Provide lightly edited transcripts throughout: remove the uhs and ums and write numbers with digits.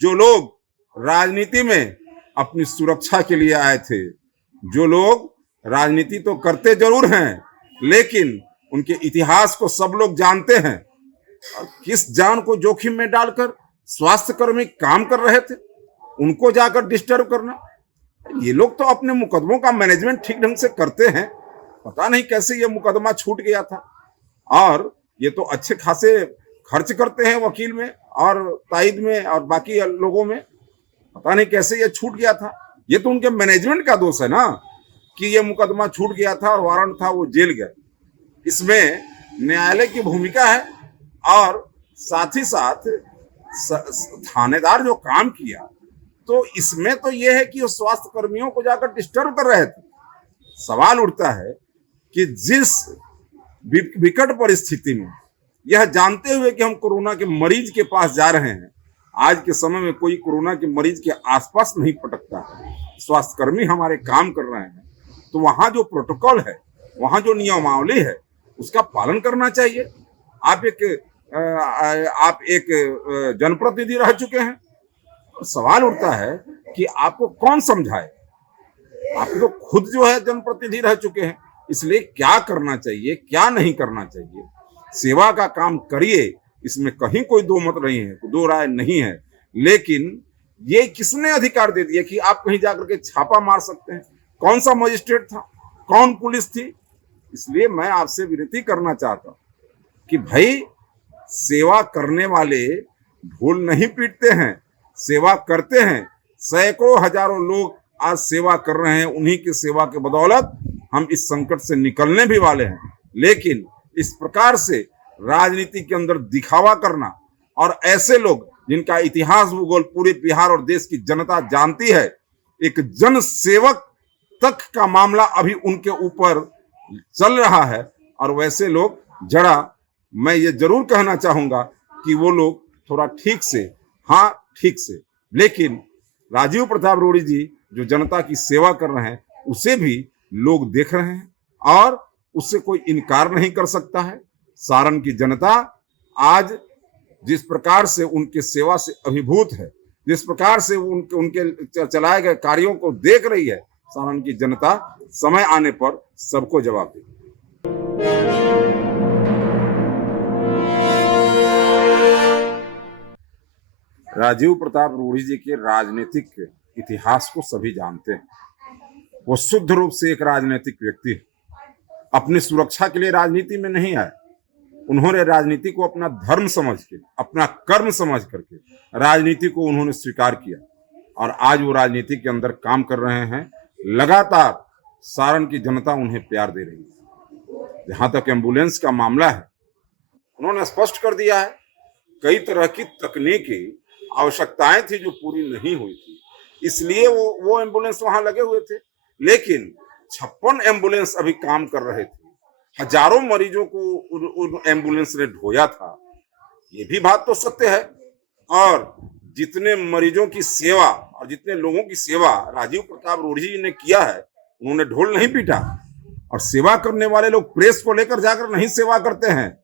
जो लोग राजनीति में अपनी सुरक्षा के लिए आए थे, जो लोग राजनीति तो करते जरूर हैं लेकिन उनके इतिहास को सब लोग जानते हैं, और किस जान को जोखिम में डालकर स्वास्थ्य कर्मी काम कर रहे थे, उनको जाकर डिस्टर्ब करना। ये लोग तो अपने मुकदमों का मैनेजमेंट ठीक ढंग से करते हैं, पता नहीं कैसे ये मुकदमा छूट गया था। और ये तो अच्छे खासे खर्च करते हैं वकील में और ताइद में और बाकी लोगों में, पता नहीं कैसे ये छूट गया था। ये तो उनके मैनेजमेंट का दोष है ना कि ये मुकदमा छूट गया था और वारंट था, वो जेल गए। इसमें न्यायालय की भूमिका है और साथ ही साथ थानेदार जो काम किया, तो इसमें तो ये है कि वो स्वास्थ्य कर्मियों को जाकर डिस्टर्ब कर रहे थे। सवाल उठता है कि जिस विकट परिस्थिति में, यह जानते हुए कि हम कोरोना के मरीज के पास जा रहे हैं, आज के समय में कोई कोरोना के मरीज के आसपास नहीं पटकता है, स्वास्थ्यकर्मी हमारे काम कर रहे हैं, तो वहां जो प्रोटोकॉल है, वहां जो नियमावली है, उसका पालन करना चाहिए। आप एक जनप्रतिनिधि रह चुके हैं, तो सवाल उठता है कि आपको कौन समझाए। आप तो खुद जो है जनप्रतिनिधि रह चुके हैं, इसलिए क्या करना चाहिए क्या नहीं करना चाहिए, सेवा का काम करिए, इसमें कहीं कोई दो मत नहीं है, दो राय नहीं है। लेकिन ये किसने अधिकार दे दिया कि आप कहीं जाकर के छापा मार सकते हैं? कौन सा मजिस्ट्रेट था, कौन पुलिस थी? इसलिए मैं आपसे विनती करना चाहता हूं कि भाई, सेवा करने वाले ढोल नहीं पीटते हैं, सेवा करते हैं। सैकड़ों हजारों लोग आज सेवा कर रहे हैं, उन्हीं की सेवा के बदौलत हम इस संकट से निकलने भी वाले हैं। लेकिन इस प्रकार से राजनीति के अंदर दिखावा करना, और ऐसे लोग जिनका इतिहास भूगोल पूरे बिहार और देश की जनता जानती है, एक जन सेवक तक का मामला अभी उनके ऊपर चल रहा है, और वैसे लोग जरा, मैं ये जरूर कहना चाहूंगा कि वो लोग थोड़ा ठीक से, हाँ ठीक से, लेकिन राजीव प्रताप रूड़ी जी जो जनता की सेवा कर रहे हैं, उसे भी लोग देख रहे हैं और उससे कोई इनकार नहीं कर सकता है। सारण की जनता आज जिस प्रकार से उनके सेवा से अभिभूत है, जिस प्रकार से उनके चलाए गए कार्यों को देख रही है, सारण की जनता समय आने पर सबको जवाब देगी। राजीव प्रताप रूड़ी जी के राजनीतिक इतिहास को सभी जानते हैं। वो शुद्ध रूप से एक राजनीतिक व्यक्ति है। अपनी सुरक्षा के लिए राजनीति में नहीं आए, उन्होंने राजनीति को अपना धर्म समझ के, अपना कर्म समझ करके राजनीति को उन्होंने स्वीकार किया, और आज वो राजनीति के अंदर काम कर रहे हैं। लगातार सारण की जनता उन्हें प्यार दे रही है। जहां तक एम्बुलेंस का मामला है, उन्होंने स्पष्ट कर दिया है, कई तरह की तकनीकी आवश्यकताएं थी जो पूरी नहीं हुई थी, इसलिए वो एम्बुलेंस वहां लगे हुए थे। लेकिन 56 एम्बुलेंस अभी काम कर रहे थे, हजारों मरीजों को उन एम्बुलेंस ने ढोया था। ये भी बात तो सत्य है। और जितने मरीजों की सेवा और जितने लोगों की सेवा राजीव प्रताप रूड़ी जी ने किया है, उन्होंने ढोल नहीं पीटा। और सेवा करने वाले लोग प्रेस को लेकर जाकर नहीं सेवा करते हैं।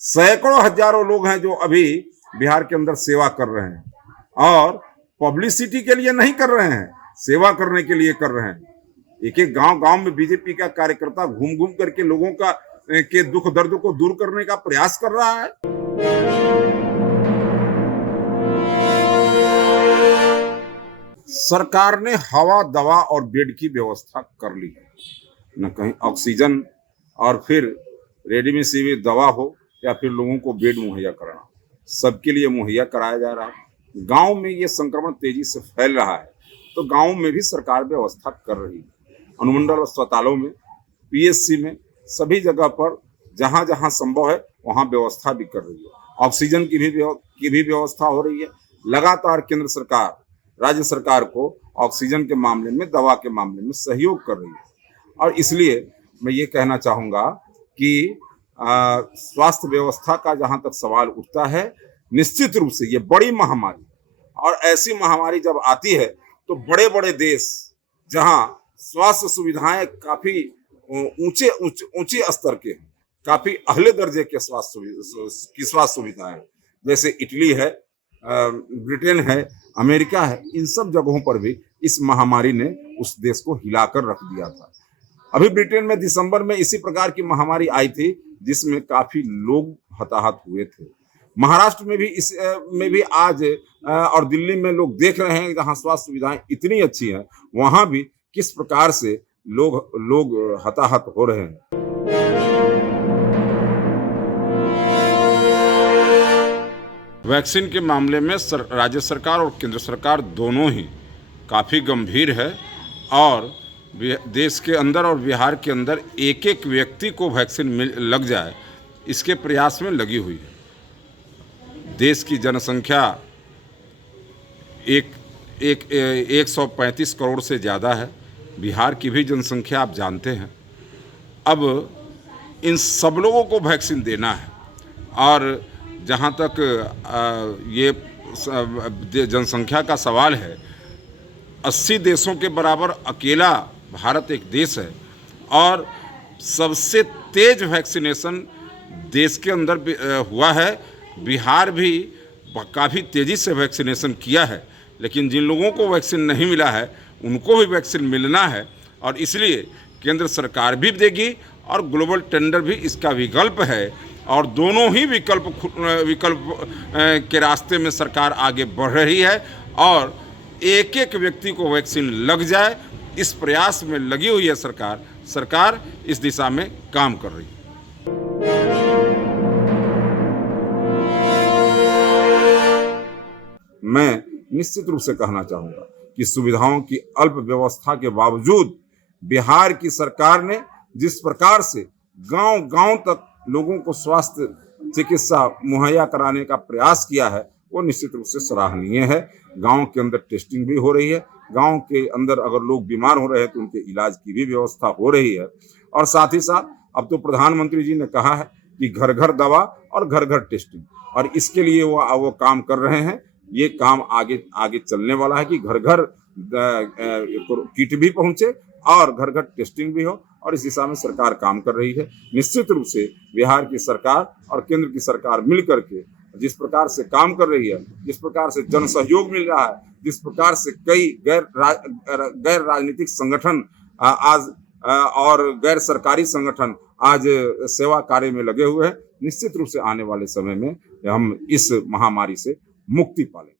सैकड़ों हजारों लोग हैं जो अभी बिहार के अंदर सेवा कर रहे हैं, और पब्लिसिटी के लिए नहीं कर रहे हैं, सेवा करने के लिए कर रहे हैं। एक एक गांव में बीजेपी का कार्यकर्ता घूम घूम करके लोगों के दुख दर्द को दूर करने का प्रयास कर रहा है। सरकार ने हवा, दवा और बेड की व्यवस्था कर ली है। न कहीं ऑक्सीजन और फिर रेमडेसिविर दवा हो, या फिर लोगों को बेड मुहैया कराना, सबके लिए मुहैया कराया जा रहा है। गांव में ये संक्रमण तेजी से फैल रहा है, तो गांव में भी सरकार व्यवस्था कर रही है। अनुमंडल अस्पतालों में, पीएचसी में, सभी जगह पर जहां जहां संभव है वहां व्यवस्था भी कर रही है। ऑक्सीजन की भी व्यवस्था हो रही है। लगातार केंद्र सरकार राज्य सरकार को ऑक्सीजन के मामले में, दवा के मामले में सहयोग कर रही है। और इसलिए मैं ये कहना चाहूँगा कि स्वास्थ्य व्यवस्था का जहाँ तक सवाल उठता है, निश्चित रूप से ये बड़ी महामारी, और ऐसी महामारी जब आती है तो बड़े बड़े देश जहाँ स्वास्थ्य सुविधाएं काफी ऊंचे स्तर के हैं, काफी अहले दर्जे के स्वास्थ्य सुविधाएं, जैसे इटली है, ब्रिटेन है, अमेरिका है, इन सब जगहों पर भी इस महामारी ने उस देश को हिलाकर रख दिया था। अभी ब्रिटेन में दिसंबर में इसी प्रकार की महामारी आई थी जिसमें काफी लोग हताहत हुए थे। महाराष्ट्र में भी में भी आज और दिल्ली में लोग देख रहे हैं जहां स्वास्थ्य सुविधाएं इतनी अच्छी हैं, वहां भी किस प्रकार से लोग हताहत हो रहे हैं। वैक्सीन के मामले में राज्य सरकार और केंद्र सरकार दोनों ही काफ़ी गंभीर है और देश के अंदर और बिहार के अंदर एक एक व्यक्ति को वैक्सीन लग जाए, इसके प्रयास में लगी हुई है। देश की जनसंख्या 135 करोड़ से ज़्यादा है। बिहार की भी जनसंख्या आप जानते हैं। अब इन सब लोगों को वैक्सीन देना है और जहाँ तक ये जनसंख्या का सवाल है, 80 देशों के बराबर अकेला भारत एक देश है और सबसे तेज वैक्सीनेशन देश के अंदर हुआ है। बिहार भी काफ़ी तेज़ी से वैक्सीनेशन किया है, लेकिन जिन लोगों को वैक्सीन नहीं मिला है उनको भी वैक्सीन मिलना है और इसलिए केंद्र सरकार भी देगी और ग्लोबल टेंडर भी इसका विकल्प है और दोनों ही विकल्प के रास्ते में सरकार आगे बढ़ रही है और एक एक व्यक्ति को वैक्सीन लग जाए, इस प्रयास में लगी हुई है सरकार इस दिशा में काम कर रही है। मैं निश्चित रूप से कहना चाहूँगा कि सुविधाओं की अल्प व्यवस्था के बावजूद बिहार की सरकार ने जिस प्रकार से गांव-गांव तक लोगों को स्वास्थ्य चिकित्सा मुहैया कराने का प्रयास किया है, वो निश्चित रूप से सराहनीय है। गांव के अंदर टेस्टिंग भी हो रही है, गांव के अंदर अगर लोग बीमार हो रहे हैं तो उनके इलाज की भी व्यवस्था हो रही है और साथ ही साथ अब तो प्रधानमंत्री जी ने कहा है कि घर घर दवा और घर घर टेस्टिंग, और इसके लिए वो काम कर रहे हैं। ये काम आगे चलने वाला है कि घर घर किट भी पहुंचे और घर घर टेस्टिंग भी हो, और इस दिशा में सरकार काम कर रही है। निश्चित रूप से बिहार की सरकार और केंद्र की सरकार मिलकर के जिस प्रकार से काम कर रही है, जिस प्रकार से जन सहयोग मिल रहा है, जिस प्रकार से कई गैर राजनीतिक संगठन आज और गैर सरकारी संगठन आज सेवा कार्य में लगे हुए हैं, निश्चित रूप से आने वाले समय में हम इस महामारी से मुक्ति पालेंगे।